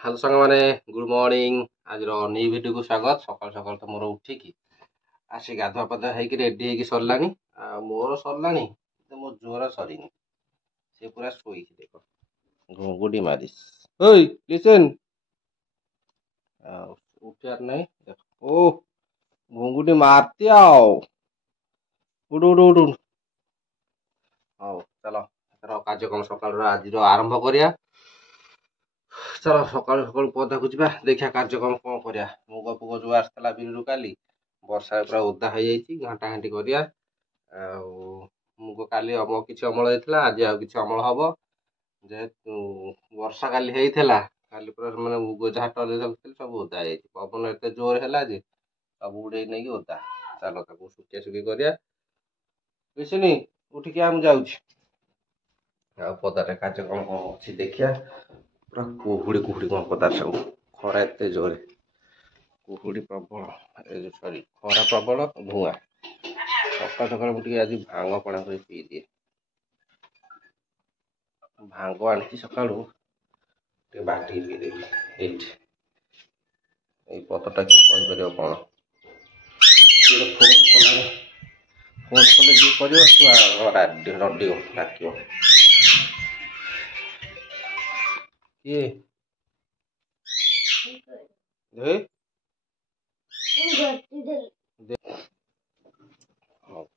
Hello सांग माने good morning. आज न्यू वीडियो को स्वागत। सकाल सकाल तो मोर उठिकी आसी गाधुआ पाधुआ होइकी रेडी होइकी सरलानी। मोर सरलानी मो जोर सरीनी। से पूरा शोइकी देख घुंगुडी मारिस। ओय लिसन उठार नहीं देख। ओ घुंगुडी मारती आओ। उठ उठ उठ उठ। हौ चलो कार्यक्रम सकाल आज आरंभ करिया। चलो सकाल सकाल पदाक जा देखा कार्यक्रम कौन करिया। मुग फुग जो आसला बिलू काली वर्षा पूरा ओदा हो घाटा घाटी करिया। मुग काली किसी अमल होता आज आउ कि अमल हम जेहेतु वर्षा काली होता काली पूरा मानने मुग जहाँ टल रखी सब ओदा पवन एत जोर है सब उड़े नहीं ओदा। चलो ताको सुखिया सुखी करिया बेसिनी उठिकी आम जाऊँ पदारे कार्यक्रम कौन अच्छी देखिया। पूरा कुहुड़ी कुहुड़ी कौन पदार सब खरा एत जोरे कुहुड़ी प्रबल सॉरी खरा प्रबल धुआं। सकाल सकाल मुझे आज भांग पଣା कर पी दिए। भांग आनी सका बाटी पीदेवी ये पतटा कि कहीपर कौन फोन कले किए कर रडियो डाक किए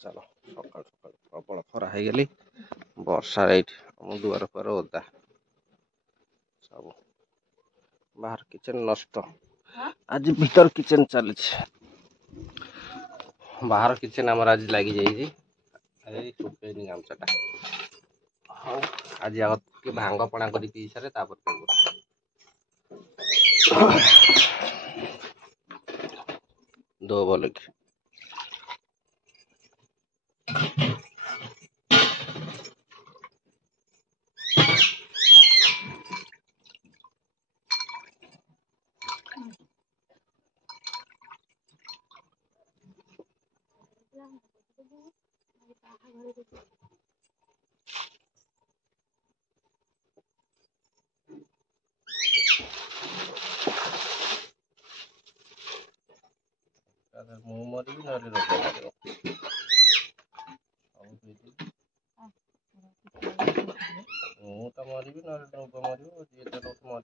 चलो सकाल सकाल प्रबल खरा हो गली वर्षा ये दुआर पर ओदा सब बाहर किचन नष्ट। आज भीतर किचन चली बाहर किचन आमर आज लगी जाइए शुखनी गामछाटा। हाँ आज आगे भांग पଣା कर पी सारे दो बोले कि मु मरबी ना रोग मार मु तो मरबी ना रोग मार जी तो रोग मार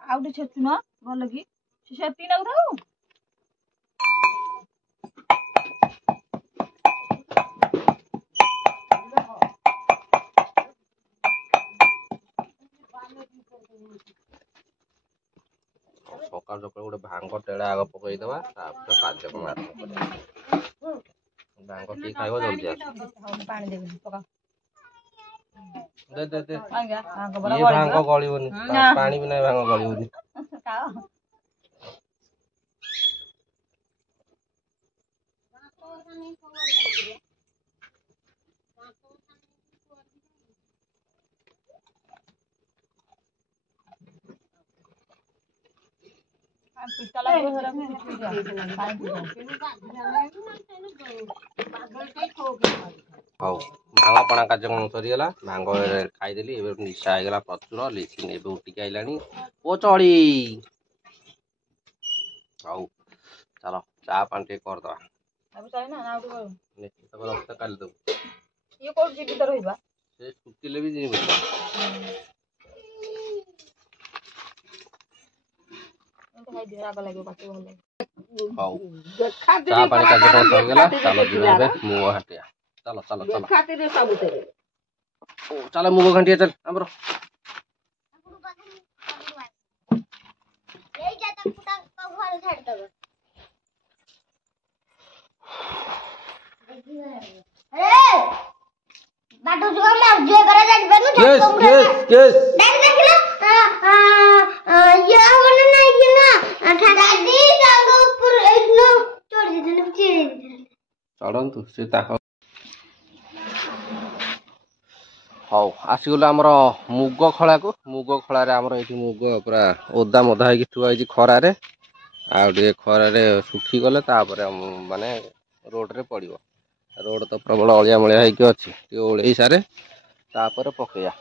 आउटे छेचु न भल कि से तीन उठाऊ सकाल सकाल गोटे भांग टेड़ा आग पकईदे कार्यक्रम आरंभ कर भांग किए खाइब जल्दी ये भांग गलबनी पानी भी ना भांग गलबनी हौ भांग पଣା कार्यक्रम सरीगला भांग खाईदेली निशा होगा प्रचुर लिसिन ए उठिक आईला ओ चढ़ी हौ चलो चा पानी टे करदे काली दबू ये कोड जीवित रहिबा से सुखिले भी जीव हौ चा पानी कार्यक्रम सरीगला चलो जीवा मुग हाटिया चलो चलो चलो चलो मुग घंटिया चल आमर केस केस केस ये वाला ना ये ना दादी टांग ऊपर इतना चढ़ देते चिड़े चढ़ंतु से ताक हौ आसीगला आमर मुग खला को मुग खलारे आमर ये मुग पूरा ओदा मदा होगी थुआ खरारे आउटे खरारे सुखी गले माने रोड रे पड़ो रोड तो प्रबल अलिया मलिया होगी अच्छी ओल्ल सारे तापर पकईया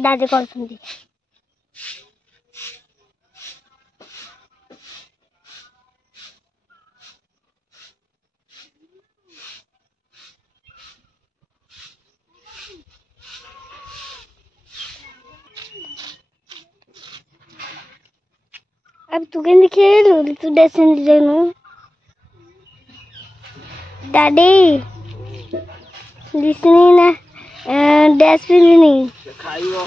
दादी कर अब तू के खेल तू डेसिन जानु दादी लिसनिंग ना डेस्पिन खाइबो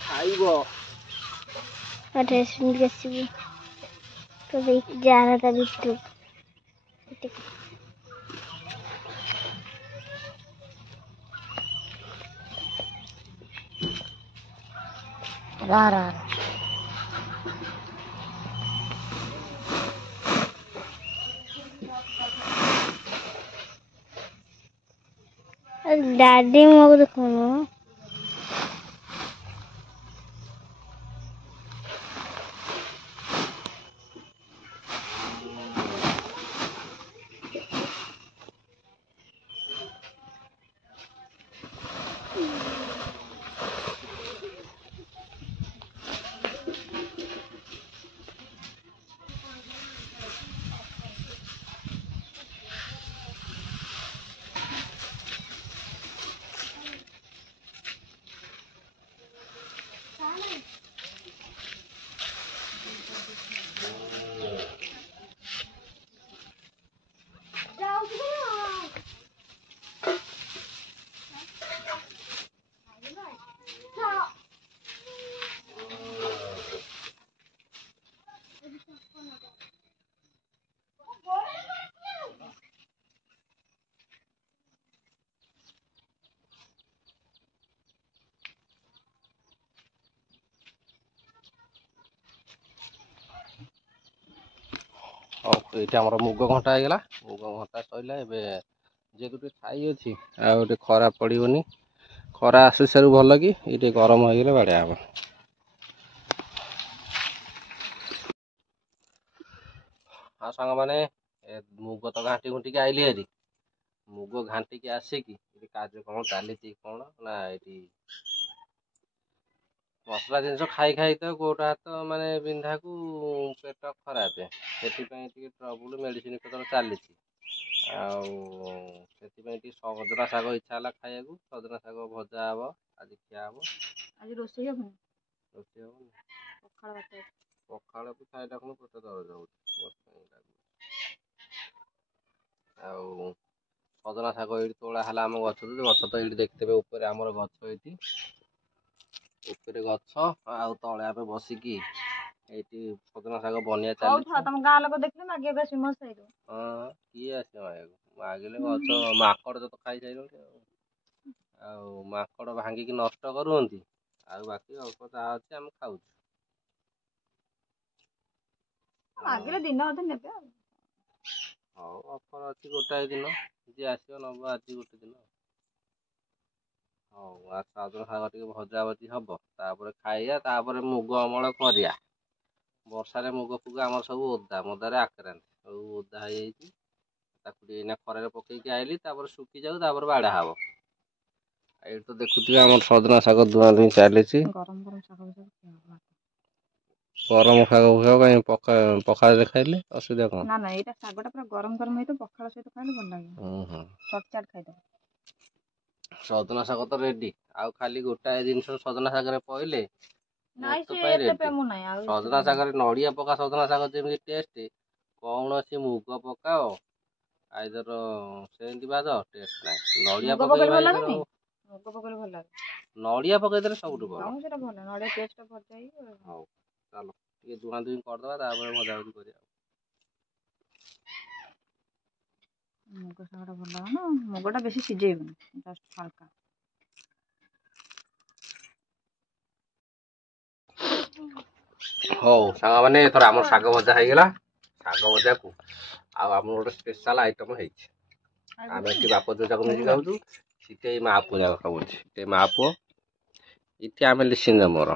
खाइबो डेस्पिन कैसी तो देख जा रहा था बिस्कुट रा दादी मग देखो ये आम मुग घंटा होगा मुग घंटा सैला जेहेतु छाई अच्छी आगे खरा पड़ोनी खरा आसु सारू भल कि ये गरम होगले बाड़िया हम हाँ सांग मैंने मुग तो घाटी घुटिक आइली हेरी मुग घाटिक आसिकी कार्यक्रम चली कौन ना ये मसला जिनस खाई खाई तो गोटा हाथ माने बिंधा को पेट खराब से ट्रबुल मेडिसिन पतर चली सजना शाग इच्छा है खाया सजना शाग भजा हम आज खिया हम आज रोषेई हम रोषेई हम पखाल भात पखाड़ भी खाइला कौन पेट दरज हो सजना शाग ये तोड़ा है आम गच गच तो ये देखते ऊपर आमर गच ये ऊपर गछ आउ तले आप बसिकी ये सजना शाग बनिया चली तुम गाँ लोक देखले मागे बे फेमस है हाँ किए आस मागिले गच माकड़ तो खाई सारे माकड़ भांगिकी नष्ट करुँच बाकी अल्प जहाँ अच्छे आम खाऊ मागे दिन अधे ने हाँ अफर अच्छी गोटाए दिन जी आस नब आज गोटे दिन ହଉ ସଜନା ଶାଗ ଟିକେ ଭଜା ଭଜି ହବ, ତାପରେ ଖାଇବା, ତାପରେ ମୁଗ ଅମଳ କରିବା। ବର୍ଷାରେ ମୁଗ ଫୁଗ ଆମର ସବୁ ଓଦା ମୋଦାରେ ଆକ୍ରାନ୍ତ, ସବୁ ଓଦା ହେଇଯାଇଛି। ତାକୁ ଟିକେ ଏଇନା ଖରାରେ ପକେଇକି ଆଇଲି, ତାପରେ ଶୁଖିଯାଉ, ତାପରେ ବାଡ଼ା ହବ। ଏଇଠି ତ ଦେଖୁଥିବେ ଆମର ସଜନା ଶାଗ ଧୁଆଁ ଧୁଇଁ ଚାଲିଛି। ଗରମ ଗରମ ଶାଗ ଭଜା ଗରମ ଶାଗ ଭଜା କାଇଁ ପଖାଳରେ ଖାଇଲେ ଅସୁବିଧା କଣ? ନା ଏଇଟା ଶାଗଟା ପୁରା ଗରମ ଗରମ ହେଇଥିବ, ପଖାଳ ସହିତ ଖାଇଲେ ଭଲ ଲାଗିବ। ଚଟଚାଟ ଖାଇଦବ। ସଜନା ଶାଗ ତ ରେଡି, ଆଉ ଖାଲି ଗୋଟାଏ ଜିନିଷ ସଜନା ଶାଗରେ ପଇଲେ ନାଇଁ ମୋଟ ସେ ପାଇଁ ଏତେ ରେଡି। ପ୍ରେମ ନାହିଁ ଆଉ ସଜନା ଶାଗରେ ନଡ଼ିଆ ପକା ସଜନା ଶାଗ ଯେମିତି ଟେଷ୍ଟ, କୌଣସି ମୁଗ ପକାଅ ଆଇଦର ସେମିତି ବାଦ ଟେଷ୍ଟ ନାହିଁ। ନଡ଼ିଆ ମୁଗ ପକେଇଲେ ପକେଇବା ଭଲ ଆଇଦର ଲାଗେନି? ମୁଗ ପକେଇଲେ ଭଲ ଲାଗେ। ନଡ଼ିଆ ପକେଇଦେଲେ ସବୁଠୁ ଭଲ। ହଁ ସେଟା ଭଲ, ନଡ଼ିଆ ଟେଷ୍ଟ ଭଜା ହେଇକି। ହଉ ଚାଲ ଟିକେ ଧୁଆଁ ଧୁଇଁ କରିଦେବା, ତାପରେ ଭଜାଭଜି କରିବା। ମୁଗ ଶାଗଟା ଭଲ ଲାଗେ ନା, ମୁଗଟା ବେଶୀ ସିଝେଇବନି, ଜଷ୍ଟ ହାଲକା। ହଉ ସାଙ୍ଗମାନେ, ଏଥର ଆମର ଶାଗ ଭଜା ହେଇଗଲା। ଶାଗ ଭଜାକୁ ଆଉ ଆମର ଗୋଟେ ସ୍ପେଶାଲ ଆଇଟମ ହେଇଛି। ଆମେ ଏଠି ବାପ ଯୋଜାକୁ ମିଶିକି ଖାଉଛୁ, ସେଠି ଏଇ ମା ପୁଅ ଯାକ ଖାଉଛୁ। ସେ ମା ପୁଅ ଏଠି ଆମେ ଲିସିନ ମୋର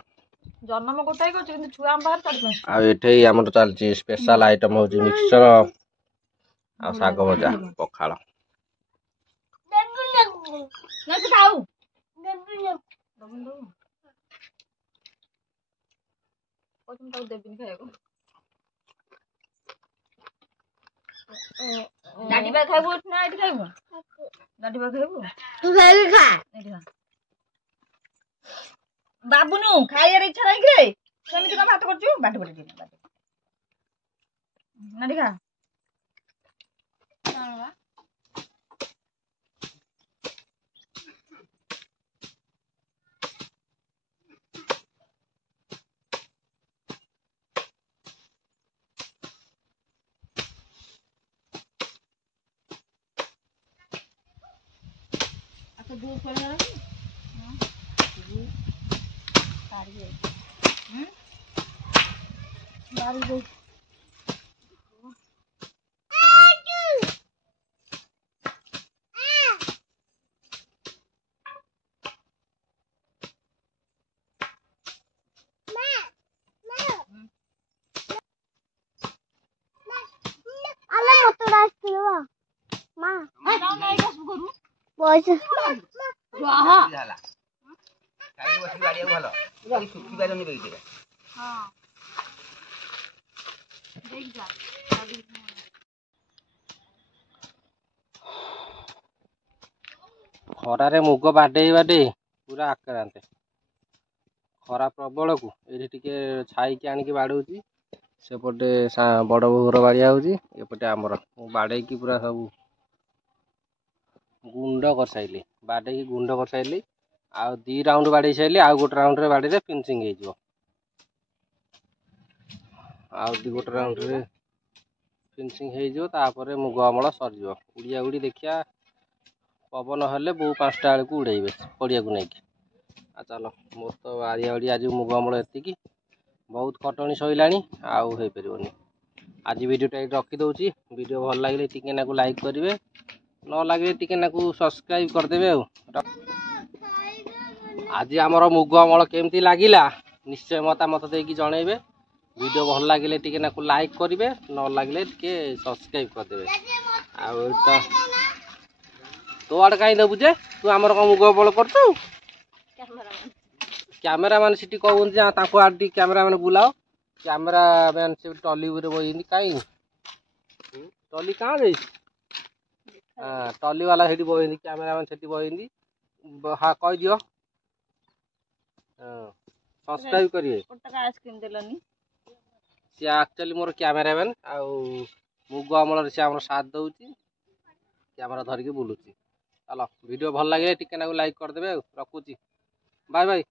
ଜନ୍ମ ଗୋଟାଏ କରୁଛି, କିନ୍ତୁ ଛୁଆ ଆମ ବାହାରେ 4-5ଟା। ଆଉ ଏଠି ଆମର ଚାଲିଛି ସ୍ପେଶାଲ ଆଇଟମ ହଉଛି ମିକ୍ସଚର ଆଉ ଶାଗ ଭଜା ପଖାଳ। ତାକୁ ଦେବିନି ଖାଇବାକୁ। ଡାଡି ପାଖେ ଖାଇବୁ ନା ଏଠି ଖାଇବୁ? ଡାଡି ପାଖେ ଖାଇବୁ? ତୁ ଖାଇକି ଖା। ଏଠି ଖା। ବାବୁନୁ ଖାଇବାର ଇଚ୍ଛା ନାହିଁ କିରେ? ସେମିତି କଣ ଭାତ କରୁଛୁ? ବାଟି ନାଡି ଖା। तो दूध पड़ रहा है ଖରାରେ ମୁଗ ବାଡେଇ ବାଡେଇ ପୁରା ଆକ୍ରାନ୍ତ। ଖରା ପ୍ରବଳକୁ ଏଇଠି ଟିକେ ଛାଇକି ଆଣିକି ବାଡ଼ଉଛି। ସେପଟେ ବଡ଼ ବୋଉର ବାଡ଼ିଆ ହେଉଛି, ଏପଟେ ଆମର। ମୁଁ ବାଡ଼େଇକି ପୁରା ସବୁ ଗୁଣ୍ଡ କରିସାରିଲି, ବାଡ଼େଇକି ଗୁଣ୍ଡ କରିସାରିଲି। ଆଉ 2 ରାଉଣ୍ଡ ବାଡ଼େଇ ସାରିଲି, ଆଉ ଗୋଟେ ରାଉଣ୍ଡରେ ବାଡ଼େଇଲେ ଫିନିସିଂ ହେଇଯିବ। ଆଉ ଗୋଟେ ରାଉଣ୍ଡରେ ଫିନିସିଂ ହେଇଯିବ, ତାପରେ ମୁଗ ଅମଳ ସରିଯିବ। ଉଡ଼ିଆ ଉଡ଼ି ଦେଖିଆ ପବନ ହେଲେ ବୋଉ 5ଟା ବେଳକୁ ଉଡ଼େଇବେ ପଡ଼ିଆକୁ ନେଇକି। ଆଉ ଚାଲ, ମୋର ତ ବାଡ଼ିଆ ବାଡ଼ି ଆଜି ମୁଗ ଅମଳ ଏତିକି। ବହୁତ ଖଟଣି ସଇଲାଣି, ଆଉ ହେଇପାରିବନି। ଆଜି ଭିଡ଼ିଓଟା ଏଇଠି ରଖିଦେଉଛି। ଭିଡ଼ିଓ ଭଲ ଲାଗିଲେ ଟିକେ ନାକୁ ଲାଇକ୍ କରିବେ, ନ ଲାଗିଲେ ଟିକେ ନାକୁ ସବସ୍କ୍ରାଇବ୍ କରିଦେବେ ଆଉ। ଆଜି ଆମର ମୁଗ ଅମଳ କେମିତି ଲାଗିଲା ନିଶ୍ଚୟ ମତାମତ ଦେଇକି ଜଣେଇବେ। ଭିଡ଼ିଓ ଭଲ ଲାଗିଲେ ଟିକେ ନାକୁ ଲାଇକ୍ କରିବେ, ନ ଲାଗିଲେ ଟିକେ ସବସ୍କ୍ରାଇବ୍ କରିଦେବେ। ଆଉ ଏଇଟା ତୋ ଆଡ଼େ କାହିଁ ଦେବୁ ଯେ, ତୁ ଆମର କ'ଣ ମୁଗ ଅମଳ କରୁଛୁ? କ୍ୟାମେରାମ୍ୟାନ୍ ସେଠି କହୁଛନ୍ତି, ତାଙ୍କୁ ଆଡ଼େ ଟିକେ କ୍ୟାମେରାମ୍ୟାନ୍ ବୁଲାଅ। କ୍ୟାମେରାମ୍ୟାନ୍ ସେ ଟଲିଉରେ ବଇଛନ୍ତି। କାହିଁ ଟଲି କାଁ ବେ? ଟଲି ବାଲା ସେଠି ବଇଛନ୍ତି, କ୍ୟାମେରାମ୍ୟାନ୍ ସେଠି ବଇଛନ୍ତି। କହିଦିଅ ସବସ୍କ୍ରାଇବ୍ କରିବେ। ଆଇସ୍କ୍ରିମ୍ ଦେଲନି। ସିଏ ଆକ୍ଚୁଆଲି ମୋର କ୍ୟାମେରାମ୍ୟାନ୍, ଆଉ ମୁଗ ଅମଳରେ ସିଏ ଆମର ସାଥ୍ ଦେଉଛି। କ୍ୟାମେରା ଧରିକି ବୁଲୁଛି। ଚାଲ, ଭିଡ଼ିଓ ଭଲ ଲାଗିଲେ ଟିକେ ନାକୁ ଲାଇକ୍ କରିଦେବେ ଆଉ। ରଖୁଛି, ବାଏ ବାଏ।